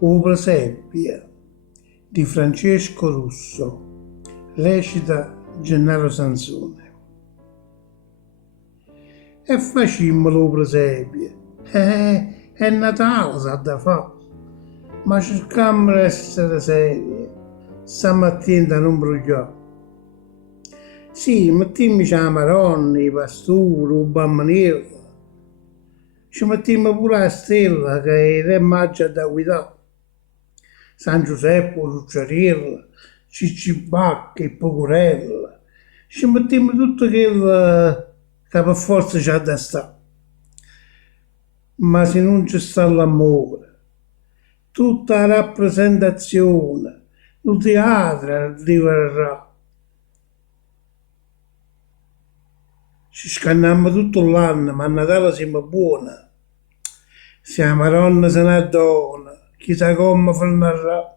O Presepia di Francesco Russo, recita Gennaro Sansone. E facimmo lo presepio, è Natale, sa da fa, ma cercammo di essere serie, stamattina da non bruciare. Sì, mettimmoci la Maronna, i pastori, il bambinello, ci mettiamo pure la stella che è re maggio da guidare. San Giuseppe, Lucciarella, Cicibacca e Pocorella. Ci mettiamo tutto quello che per forza c'ha da stare. Ma se non ci sta l'amore, tutta la rappresentazione, il teatro diverrà. Ci scanniamo tutto l'anno, ma a Natale siamo buoni. Se la Maronna se ne dona, chissà come farà.